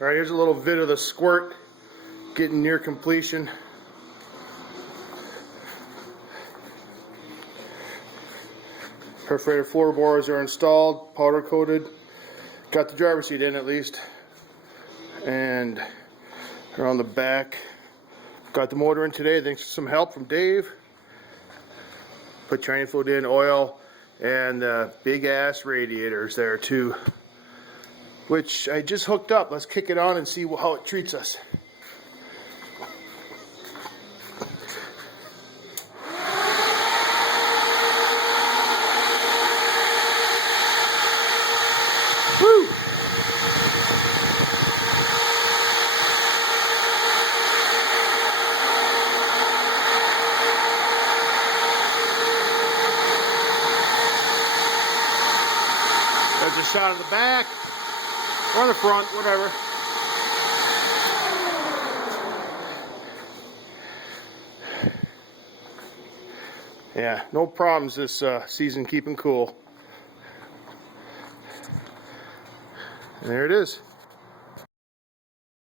Alright, here's a little vid of the Squirt getting near completion. Perforated floorboards are installed, powder coated. Got the driver's seat in at least. And around the back. Got the motor in today thanks to some help from Dave. Put train fluid in, oil, and big ass radiators there too. Which I just hooked up. Let's kick it on and see how it treats us. Woo! There's a shot of the back. Or the front, whatever. Yeah, no problems this season keeping cool. And there it is.